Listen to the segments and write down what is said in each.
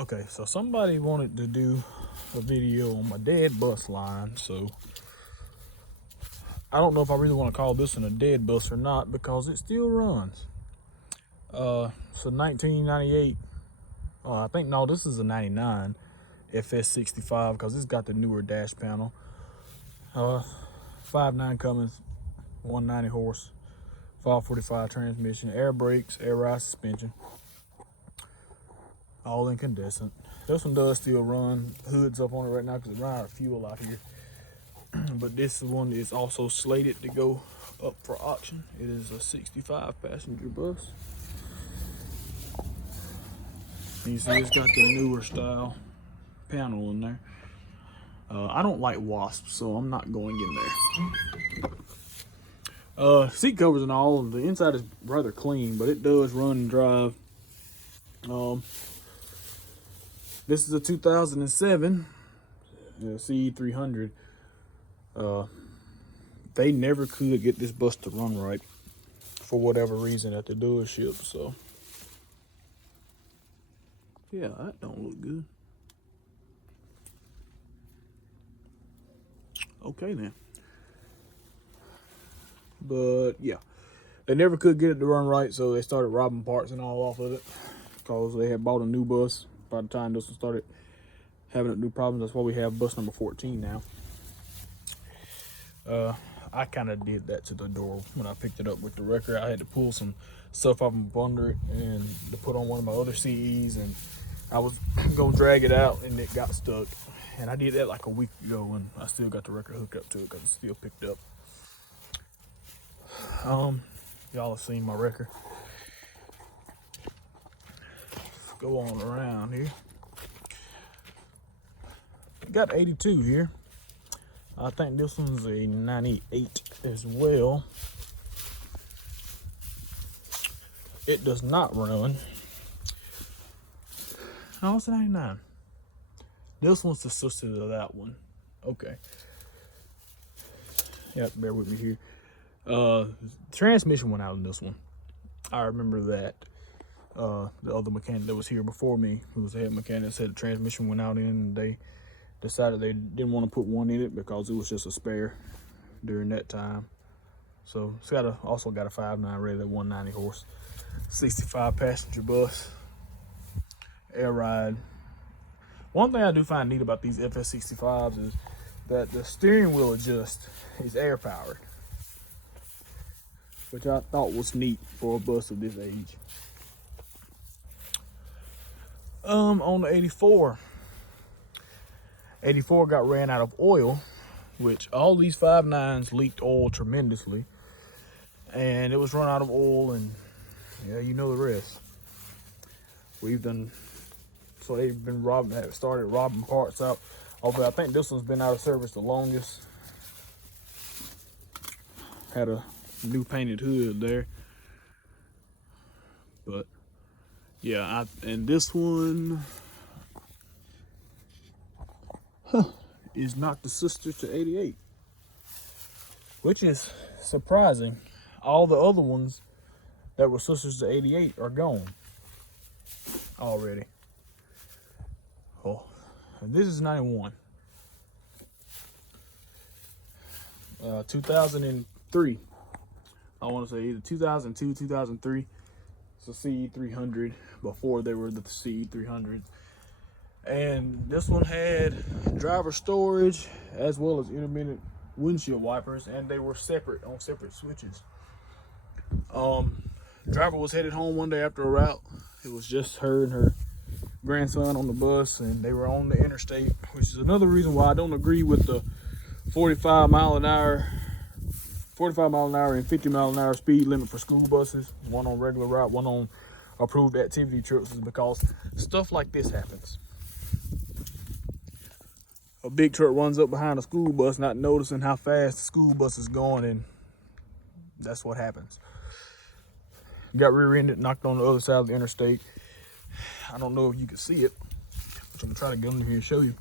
Okay, so somebody wanted to do a video on my dead bus line, so I don't know if I really want to call this one a dead bus or not because it still runs. So 1998, I think, no, this is a 99 FS65 because it's got the newer dash panel. 5.9 Cummins, 190 horse, 545 transmission, air brakes, air ride suspension, all incandescent. This one does still run. Hood's up on it right now because it's running out of fuel out here. But this one is also slated to go up for auction. It is a 65 passenger bus. You see it's got the newer style panel in there. I don't like wasps, so I'm not going in there. Seat covers and all, the inside is rather clean, but it does run and drive. This is a 2007 CE300. They never could get this bus to run right for whatever reason at the dealership, so yeah, that don't look good. Okay then. But yeah, they never could get it to run right, so they started robbing parts and all off of it because they had bought a new bus by the time this one started having new problems. That's why we have bus number 14 now. I kind of did that to the door when I picked it up with the wrecker. I had to pull some stuff off from under it and to put on one of my other CEs, and I was gonna drag it out and it got stuck. And I did that like a week ago, and I still got the wrecker hooked up to it because it's still picked up. Y'all have seen my wrecker. Let's go on around here. Got 82 here. I think this one's a 98 as well. It does not run. Oh, it's a 99. This one's the sister to that one. Okay. Yep, bear with me here. Transmission went out in this one. I remember that. The other mechanic that was here before me, who was the head mechanic, said the transmission went out in, and they decided they didn't want to put one in it because it was just a spare during that time. So it's also got a 5.9 rated at 190 horse, 65 passenger bus, air ride. One thing I do find neat about these FS65s is that the steering wheel adjust is air powered, which I thought was neat for a bus of this age. On the 84 got ran out of oil, which all these 5.9s leaked oil tremendously, and it was run out of oil, and yeah, you know the rest. So they've been started robbing parts out. Although I think this one's been out of service the longest. Had a new painted hood there, but yeah, and this one is not the sister to 88, which is surprising. All the other ones that were sisters to 88 are gone already. Oh, and this is 91. 2003. I want to say either 2002, 2003. It's a CE300 before they were the CE300s. And this one had driver storage as well as intermittent windshield wipers, and they were separate on separate switches. Driver was headed home one day after a route. It was just her and her grandson on the bus, and they were on the interstate, which is another reason why I don't agree with the 45 mile an hour and 50 mile an hour speed limit for school buses, one on regular route, one on approved activity trips, is because stuff like this happens. A big truck runs up behind a school bus, not noticing how fast the school bus is going, and that's what happens. Got rear-ended, knocked on the other side of the interstate. I don't know if you can see it, but I'm gonna try to get under here and show you.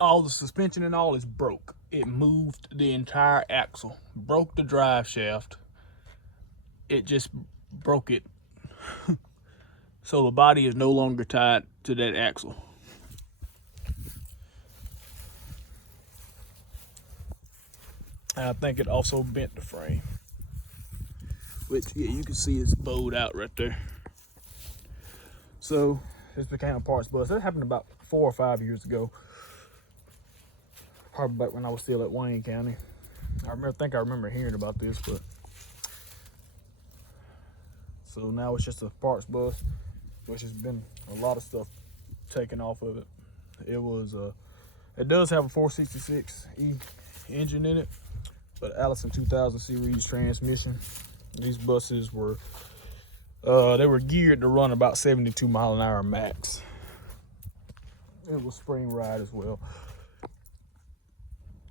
All the suspension and all is broke. It moved the entire axle, broke the drive shaft. It just broke it So the body is no longer tied to that axle. And I think it also bent the frame. Which, yeah, you can see it's bowed out right there. So this became a parts bust. That happened about 4 or 5 years ago. Probably back when I was still at Wayne County. I remember hearing about this, but so now it's just a parts bust, which has been a lot of stuff taken off of it. It does have a 466E engine in it, but Allison 2000 series transmission. These buses were they were geared to run about 72 mile an hour max. It was spring ride as well.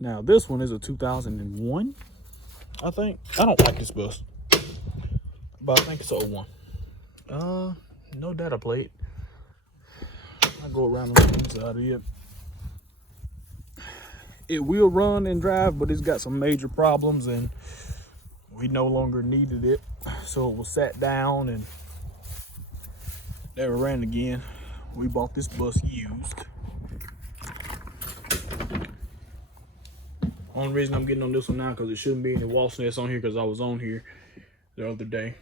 Now this one is a 2001, I think. I don't like this bus, but I think it's an 01. No data plate. I go around the inside of it. It will run and drive, but it's got some major problems, and we no longer needed it, so it was sat down and never ran again. We bought this bus used. Only reason I'm getting on this one now because it shouldn't be any wasp nests on here, because I was on here the other day.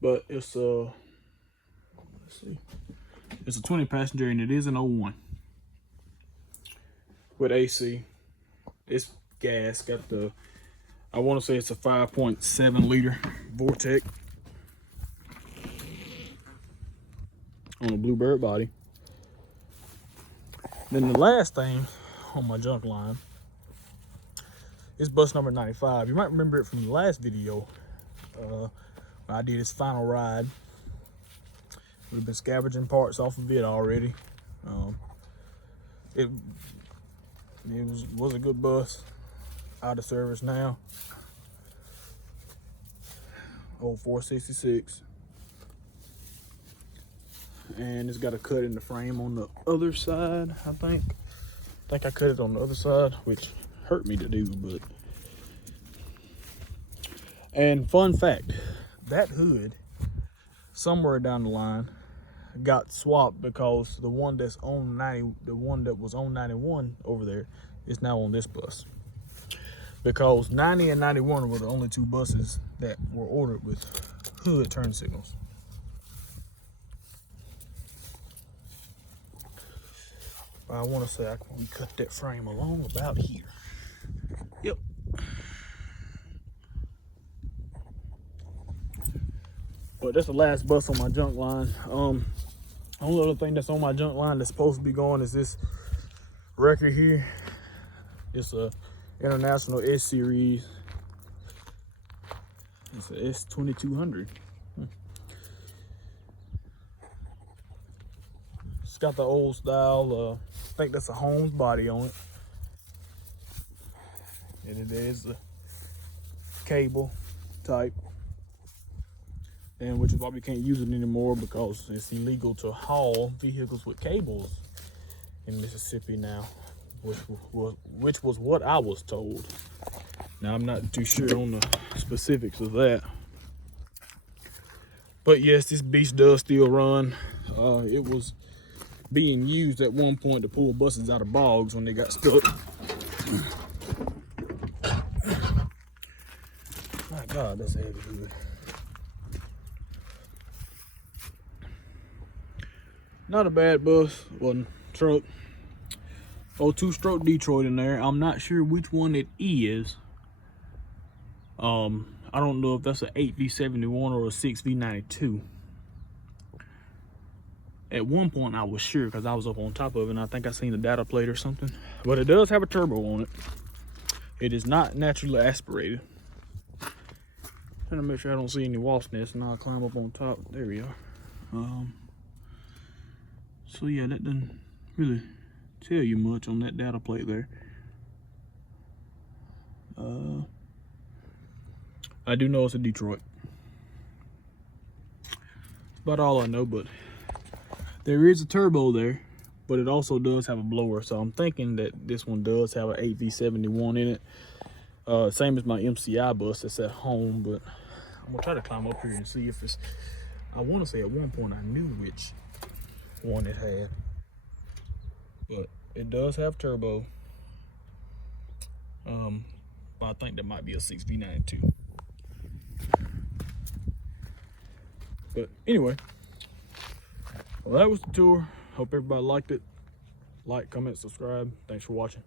But it's let's see, it's a 20 passenger and it is an 01 with AC. It's gas, got the, I want to say it's a 5.7 liter Vortec on a Bluebird body. Then the last thing on my junk line is bus number 95. You might remember it from the last video. I did its final ride. We've been scavenging parts off of it already. It was a good bus. Out of service now. Old 466. And it's got a cut in the frame on the other side, I think. I cut it on the other side, which hurt me to do, but. And fun fact, that hood, somewhere down the line, got swapped because the one that's on 90, the one that was on 91 over there is now on this bus. Because 90 and 91 were the only two buses that were ordered with hood turn signals. I want to say we cut that frame along about here. Yep. But that's the last bus on my junk line. Only other thing that's on my junk line that's supposed to be going is this record here. It's a International S series. It's a S2200. It's got the old style, I think that's a Holmes body on it. And it is a cable type. And which is why we can't use it anymore, because it's illegal to haul vehicles with cables in Mississippi now, which was what I was told. Now I'm not too sure on the specifics of that. But yes, this beast does still run. It was being used at one point to pull buses out of bogs when they got stuck. My God, that's a heavy hood. Not a bad bus, well, truck. Oh, two-stroke Detroit in there. I'm not sure which one it is. I don't know if that's an 8V71 or a 6V92. At one point I was sure because I was up on top of it and I think I seen a data plate or something. But it does have a turbo on it. It is not naturally aspirated. Trying to make sure I don't see any wasp nests, and I'll climb up on top. There we are. So yeah, that doesn't really tell you much on that data plate there. I do know it's a Detroit. That's about all I know, but there is a turbo there, but it also does have a blower. So I'm thinking that this one does have an 8V71 in it. Same as my MCI bus that's at home, but I'm gonna try to climb up here and see if it's, I want to say at one point I knew which one it had, but it does have turbo. But I think that might be a 6V9 too. But anyway, well, that was the tour. Hope everybody liked it. Like, comment, subscribe. Thanks for watching.